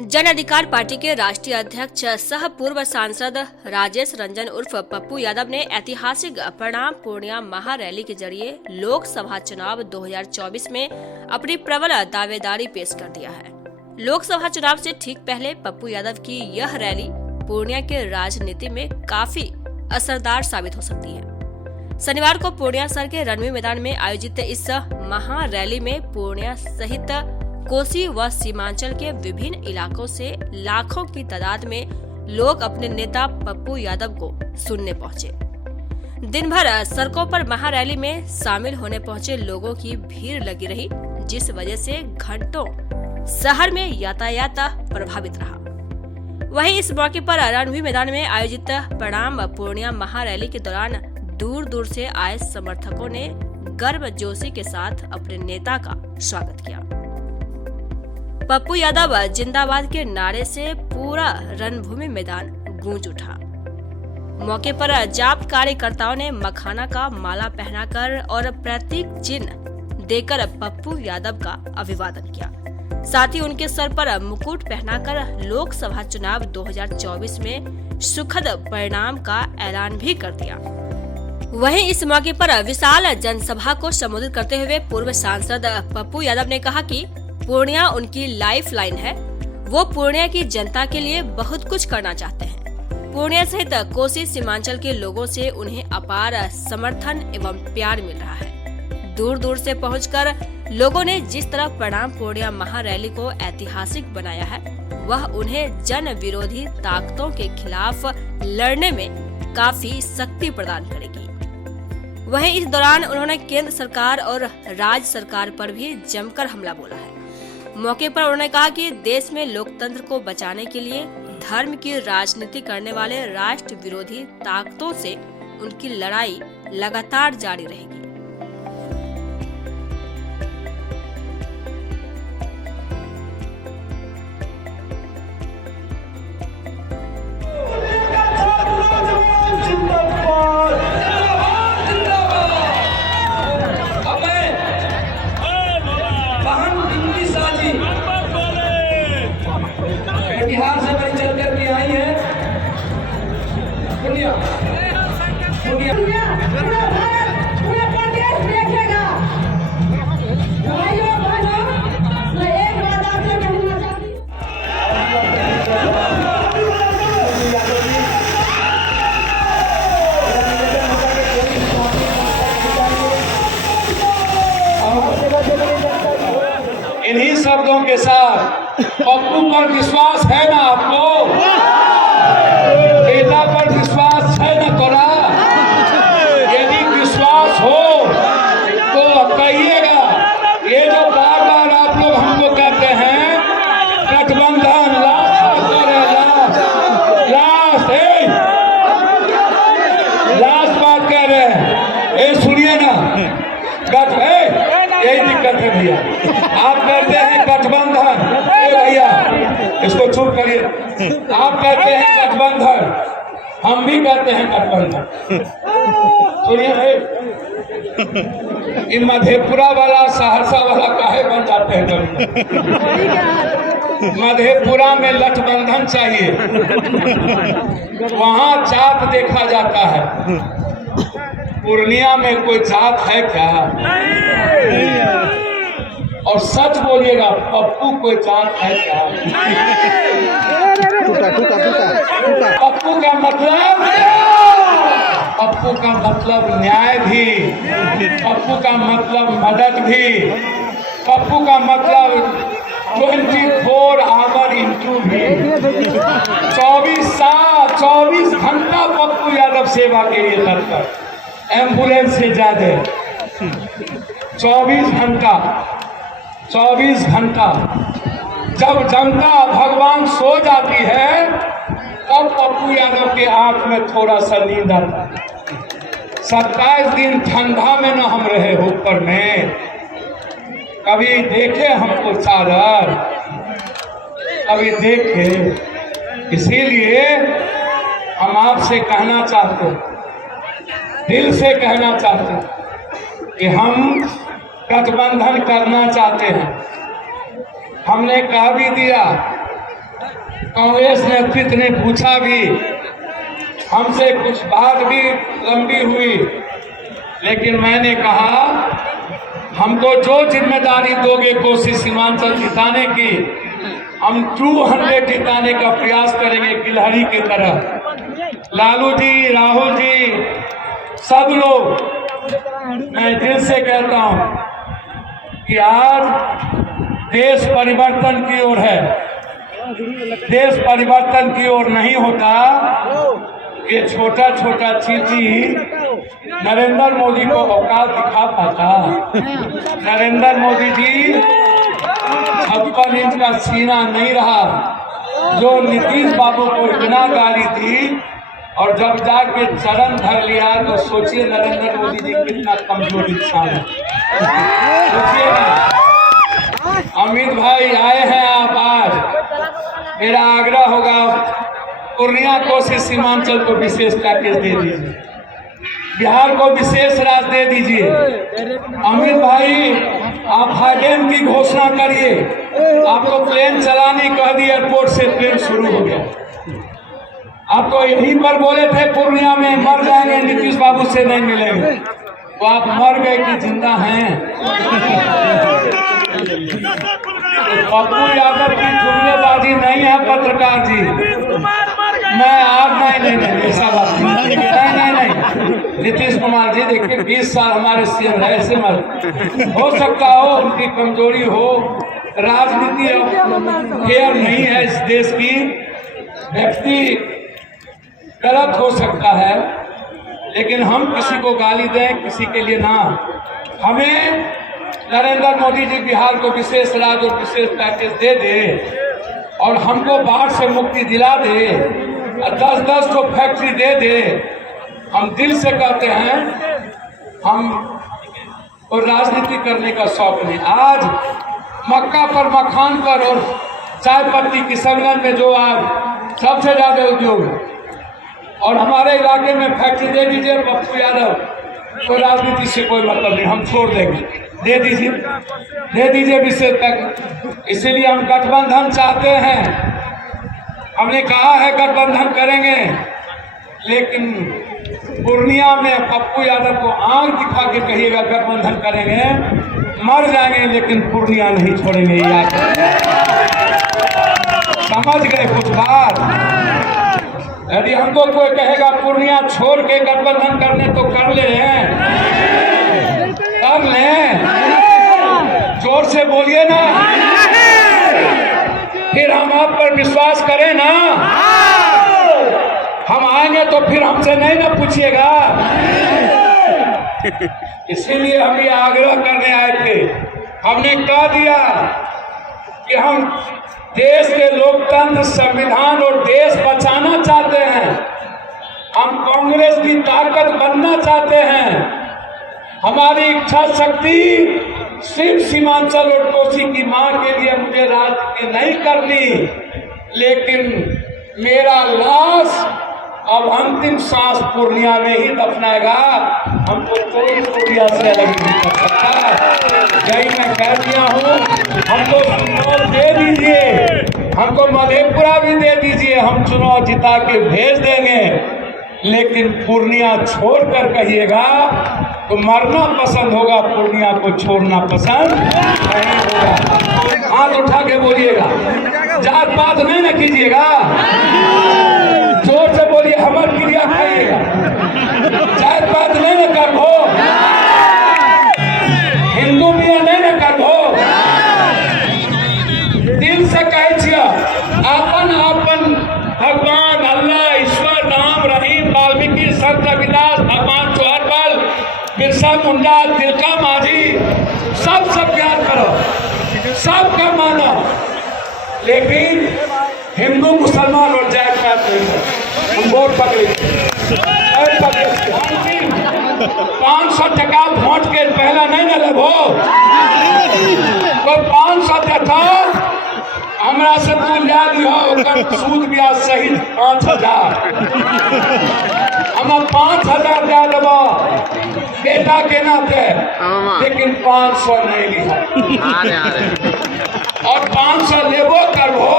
जन अधिकार पार्टी के राष्ट्रीय अध्यक्ष सह पूर्व सांसद राजेश रंजन उर्फ पप्पू यादव ने ऐतिहासिक प्रणाम पूर्णिया महारैली के जरिए लोकसभा चुनाव 2024 में अपनी प्रबल दावेदारी पेश कर दिया है। लोकसभा चुनाव से ठीक पहले पप्पू यादव की यह रैली पूर्णिया के राजनीति में काफी असरदार साबित हो सकती है। शनिवार को पूर्णिया शहर के रणवीर मैदान में आयोजित इस महारैली में पूर्णिया सहित कोसी व सीमांचल के विभिन्न इलाकों से लाखों की तादाद में लोग अपने नेता पप्पू यादव को सुनने पहुंचे। दिन भर सड़कों पर महारैली में शामिल होने पहुंचे लोगों की भीड़ लगी रही, जिस वजह से घंटों शहर में यातायात प्रभावित रहा। वहीं इस मौके पर रणवीर मैदान में आयोजित प्रणाम पूर्णिया महारैली के दौरान दूर दूर से आए समर्थकों ने गर्मजोशी के साथ अपने नेता का स्वागत किया। पप्पू यादव जिंदाबाद के नारे से पूरा रणभूमि मैदान गूंज उठा। मौके पर जाप कार्यकर्ताओं ने मखाना का माला पहनाकर और प्रतीक चिन्ह देकर पप्पू यादव का अभिवादन किया। साथ ही उनके सर पर मुकुट पहनाकर लोकसभा चुनाव 2024 में सुखद परिणाम का ऐलान भी कर दिया। वहीं इस मौके पर विशाल जनसभा को संबोधित करते हुए पूर्व सांसद पप्पू यादव ने कहा कि पूर्णिया उनकी लाइफ लाइन है। वो पूर्णिया की जनता के लिए बहुत कुछ करना चाहते हैं। पूर्णिया सहित कोसी सीमांचल के लोगों से उन्हें अपार समर्थन एवं प्यार मिल रहा है। दूर दूर से पहुंचकर लोगों ने जिस तरह प्रणाम पूर्णिया महारैली को ऐतिहासिक बनाया है, वह उन्हें जन विरोधी ताकतों के खिलाफ लड़ने में काफी शक्ति प्रदान करेगी। वहीं इस दौरान उन्होंने केंद्र सरकार और राज्य सरकार पर भी जमकर हमला बोला है। मौके पर उन्होंने कहा कि देश में लोकतंत्र को बचाने के लिए धर्म की राजनीति करने वाले राष्ट्र विरोधी ताकतों से उनकी लड़ाई लगातार जारी रहेगी। बिहार से बड़ी चल करके आई है पूरा भारत पूरा प्रदेश देखेगा। भाइयों बहनों, मैं एक बात आपसे कहना चाहती हूँ। इन्हीं शब्दों के साथ पप्पू पर विश्वास है ना आपको? नेता पर विश्वास है ना तोरा? यदि विश्वास हो तो कहिएगा। ये जो बार बार आप लोग हमको कहते हैं गठबंधन लास्ट बात कह रहे हैं, ये सुनिए ना, यही दिक्कत है भैया। आप कहते हैं गठबंधन, भैया इसको चुप करिए। आप कहते हैं गठबंधन, हम भी कहते हैं गठबंधन। सुनिए, इन मधेपुरा वाला सहरसा वाला काहे बन जाते हैं कभी? मधेपुरा में गठबंधन चाहिए, वहाँ जात देखा जाता है। पूर्णिया में कोई जात है क्या? और सच बोलिएगा, पप्पू कोई जात है क्या? पप्पू का मतलब न्याय भी, पप्पू का मतलब मदद भी, पप्पू का मतलब 24 आवर इंटू भी। 24 घंटा पप्पू यादव सेवा के लिए तत्पर, एम्बुलेंस से ज्यादा 24 घंटा। जब जनता भगवान सो जाती है तब पप्पू यादव के आंख में थोड़ा सा नींद आता है। 27 दिन ठंडा में न हम रहे ऊपर में, कभी देखे हमको चादर, कभी देखे। इसीलिए हम आपसे कहना चाहते हैं, दिल से कहना चाहते हैं कि हम गठबंधन करना चाहते हैं। हमने कह भी दिया कांग्रेस नेतृत्व ने पूछा भी, हमसे कुछ बात भी लंबी हुई, लेकिन मैंने कहा हमको जो जिम्मेदारी दोगे कोसी सीमांचल जिताने की, हम 200 जिताने का प्रयास करेंगे गिलहरी की तरह। लालू जी, राहुल जी, सब लोग, मैं दिल से कहता हूं कि आज देश परिवर्तन की ओर है। देश परिवर्तन की ओर नहीं होता ये छोटा छोटा चीज नरेंद्र मोदी को औकात दिखा पाता। नरेंद्र मोदी जी 56 इंच का सीना नहीं रहा जो नीतीश बाबू को इतना गाली थी, और जब जाके चरण धर लिया तो सोचिए नरेंद्र मोदी जी कितना कमजोर इंसान है। सोचिए ना। अमित भाई आए हैं आप आज, मेरा आग्रह होगा पूर्णिया कोसी सीमांचल को विशेष पैकेज दे दीजिए, बिहार को विशेष राज दे दीजिए। अमित भाई आप हाईडैम की घोषणा करिए, आपको प्लेन चलाने कह दी, एयरपोर्ट से प्लेन शुरू हो गया। आपको यहीं पर बोले थे पूर्णिया में मर जाएंगे, नीतीश बाबू से नहीं मिलेंगे, तो आप मर गए कि जिंदा हैं। पप्पू यादव की जुमलेबाजी नहीं है पत्रकार जी। मैं आप नहीं ऐसा बात नहीं। नीतीश कुमार जी देखिए 20 साल हमारे सीएम रहे, ऐसे मत हो सकता हो उनकी कमजोरी हो, राजनीति केयर नहीं है इस देश की, व्यक्ति गलत हो सकता है, लेकिन हम किसी को गाली दें किसी के लिए ना। हमें नरेंद्र मोदी जी बिहार को विशेष राज्य और विशेष पैकेज दे दे और हमको बाढ़ से मुक्ति दिला दे, 10-10 को फैक्ट्री दे दे। हम दिल से कहते हैं, हम और राजनीति करने का शौक नहीं। आज मक्का पर, मखान पर और चाय पत्ती किशनगंज में जो आज सबसे ज्यादा उद्योग है, और हमारे इलाके में फैक्ट्री दे दीजिए पप्पू यादव, तो राजनीति से कोई मतलब नहीं, हम छोड़ देंगे। दे दीजिए विशेष पैकेज। इसीलिए हम गठबंधन चाहते हैं, हमने कहा है गठबंधन करेंगे, लेकिन पूर्णिया में पप्पू यादव को आंख दिखा के कहिएगा गठबंधन करेंगे, मर जाएंगे लेकिन पूर्णिया नहीं छोड़ेंगे। याद समझ गए कुछ बात? यदि हमको कोई कहेगा पूर्णिया छोड़ के गठबंधन करने तो कर ले, कर ले, जोर से बोलिए ना, फिर हम आप पर विश्वास करें ना। हम आएंगे तो फिर हमसे नहीं ना पूछिएगा। इसीलिए हम ये आग्रह करने आए थे। हमने कह दिया कि हम देश के लोकतंत्र, संविधान और देश बचाना चाहते हैं। हम कांग्रेस की ताकत बनना चाहते हैं। हमारी इच्छा शक्ति सिर्फ सीमांचल और कोसी की मां के लिए मुझे राजनीति नहीं करनी, लेकिन मेरा लाश अब अंतिम सांस पूर्णिया में ही दफनाएगा। हमको कोई पूर्णिया से अलग नहीं कर सकता। यही मैं कह दिया हूँ। हमको सुनौर दे दीजिए, हमको मधेपुरा भी दे दीजिए, हम चुनाव जिता के भेज देंगे, लेकिन पूर्णिया छोड़कर कहिएगा तो मरना पसंद होगा, पूर्णिया को छोड़ना पसंद नहीं होगा। हाथ उठा के बोलिएगा, जात पात नहीं न कीजिएगा, जोर से बोलिए, हमर क्रिया खाइएगा, जात पात नहीं न करबो, हिंदू मिया नहीं न करबो। दिल से कहे छिया, अपन अपन भगवान अल्लाह, ईश्वर, राम, रहीम, वाल्मीकि, संत रविदास, भगवान चौहरपाल, बिरसा मुंडा, तिलका माझी, सब प्यार करो, सबका मानो, लेकिन हिंदू, मुसलमान और जात पात नहीं करो। हम वोट पकड़े 500 टका वोट के पहला नहीं न लेबो, तो 500 टका हमरा से तू लिया दिया, सूद ब्याज सहित 5000, हम 5000 दे देबो बेटा के नाते, लेकिन 500 नहीं लिया। और 500 लेबो करबो,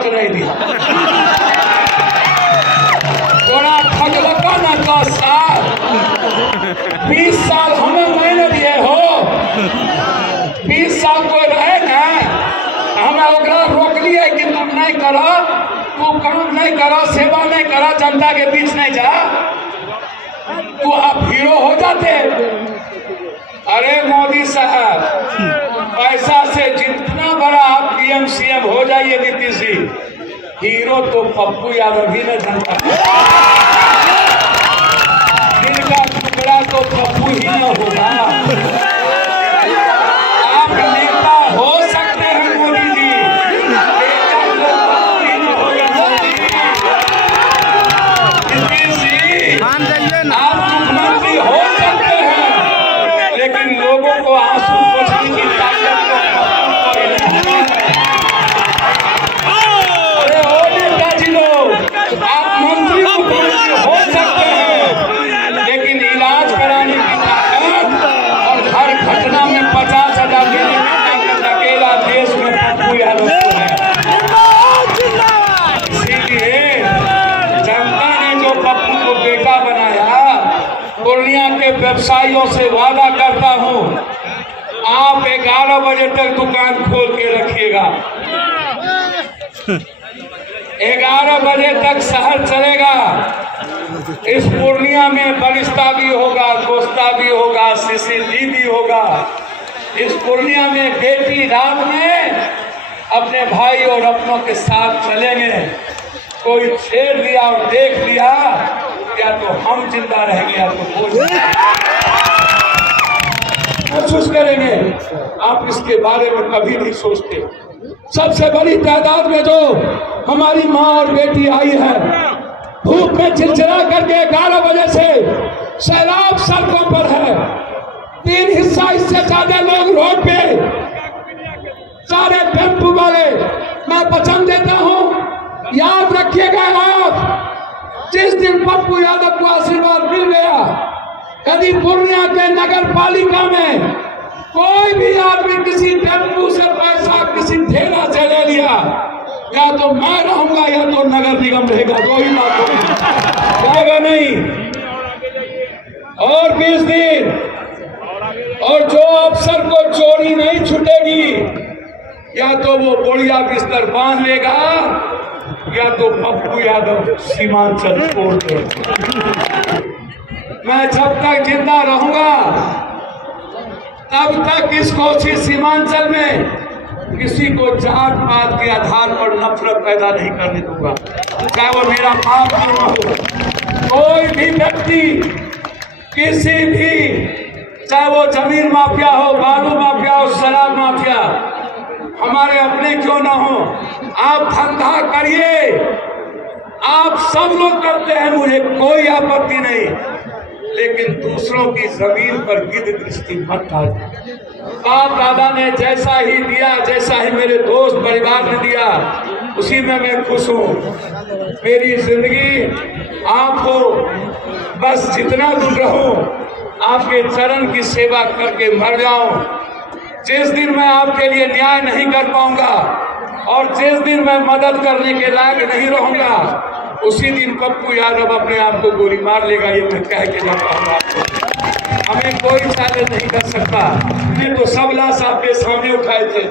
वोट नहीं दिया। थोड़ा ठगलका ना 10 साल 20 साल हमें मैंने दिए हो। 20 साल कोई रहे ना, हमें ओकरा रोक लिया कि तुम नहीं करो, तू काम नहीं करो, सेवा नहीं करो, जनता के बीच नहीं जा, तो आप हीरो हो जाते। अरे मोदी साहब, पैसा से जितना बड़ा आप पीएम सीएम हो जाइए नीतीश जी, हीरो तो पप्पू यादव ही ने जनता, इनका टुकड़ा तो पप्पू ही न होगा। आप नेता हो सकते हैं मोदी जी, नेता तो पप्पू ही न होगा। नीतीश जी, आप मुख्यमंत्री हो सकते हैं, लेकिन लोगों को आंसू पोंछने की ताकत तो पप्पू को ही नहीं है। अरे ओ नेताजी लोग, आप मंत्री मुख्यमंत्री हो सकते हैं, लेकिन इलाज कराने की ताकत और हर घटना में 50,000 देने की ताकत अकेला देश में पप्पू यादव को है। इसीलिए जनता ने जो पप्पू को बेटा बनाया, पूर्णिया के व्यवसायियों से वादा करता हूं, आप 11 बजे तक दुकान खोल के रखिएगा। 11 बजे तक शहर चलेगा। इस पूर्णिया में बलिस्ता भी होगा, गोश्ता भी होगा, सीसीली भी होगा। इस पूर्णिया में बेटी रात में अपने भाई और अपनों के साथ चलेंगे। कोई छेड़ लिया और देख लिया, या तो हम जिंदा रहेंगे या तो वो महसूस करेंगे। आप इसके बारे में कभी नहीं सोचते। सबसे बड़ी तादाद में जो हमारी माँ और बेटी आई है, धूप में चिलचिला करके 11 बजे से सैलाब सड़कों पर है। 3 हिस्सा इससे ज्यादा लोग रोड पे, सारे टेम्पू वाले। मैं वचन देता हूँ, याद रखिएगा आप, जिस दिन पप्पू यादव को आशीर्वाद मिल गया, यदि पूर्णिया के नगर पालिका में कोई भी आदमी किसी टेम्पू से पैसा किसी ठेला से ले लिया, या तो मैं रहूंगा या तो नगर निगम रहेगा, 2 ही बात होगा नहीं। और 20 दिन, और जो अफसर को चोरी नहीं छूटेगी, या तो वो बोरिया बिस्तर बांध लेगा, या तो पप्पू यादव सीमांचल छोड़ देगा। मैं जब तक जिंदा रहूंगा, तब तक इस कोसी सीमांचल में किसी को जात पात के आधार पर नफरत पैदा नहीं करने दूंगा, चाहे वो मेरा बाप क्यों न हो। कोई भी व्यक्ति, किसी भी, चाहे वो जमीन माफिया हो, बालू माफिया हो, शराब माफिया, हमारे अपने क्यों ना हो, आप धंधा करिए, आप सब लोग करते हैं, मुझे कोई आपत्ति नहीं, लेकिन दूसरों की जमीन पर गिद्ध दृष्टि मत डालिए। बाप दादा ने जैसा ही दिया, जैसा ही मेरे दोस्त परिवार ने दिया, उसी में मैं खुश हूँ। मेरी जिंदगी आप हो, बस जितना दूर रहूं, आपके चरण की सेवा करके मर जाऊं। जिस दिन मैं आपके लिए न्याय नहीं कर पाऊंगा और जिस दिन मैं मदद करने के लायक नहीं रहूंगा, उसी दिन पप्पू यादव अपने आप को गोली मार लेगा। ये मैं कह के जाता हूँ आपको, हमें कोई चैलेंज नहीं कर सकता। ये तो सब लाश आपके सामने उठाए थे,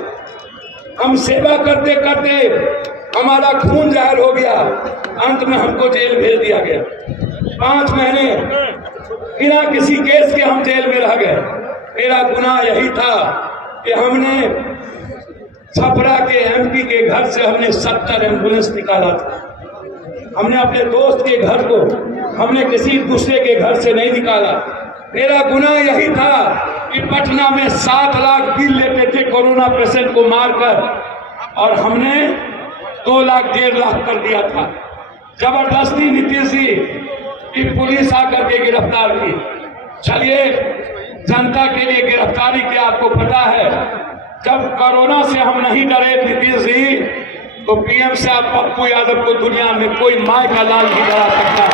हम सेवा करते करते हमारा खून जाहिर हो गया, अंत में हमको जेल भेज दिया गया। 5 महीने बिना किसी केस के हम जेल में रह गए। मेरा गुनाह यही था कि हमने छपरा के एमपी के घर से हमने 70 एम्बुलेंस निकाला था। हमने अपने दोस्त के घर को हमने किसी दूसरे के घर से नहीं निकाला। मेरा गुनाह यही था कि पटना में 7 लाख बिल लेते थे कोरोना पेशेंट को मारकर, और हमने 2 लाख 1.5 लाख कर दिया था। जबरदस्ती नीतीश जी की पुलिस आकर के गिरफ्तार की। चलिए, जनता के लिए गिरफ्तारी क्या आपको पता है? जब कोरोना से हम नहीं डरे नीतीश जी, तो पीएम साहब पप्पू यादव को दुनिया में कोई माय का लाल नहीं डरा सकता।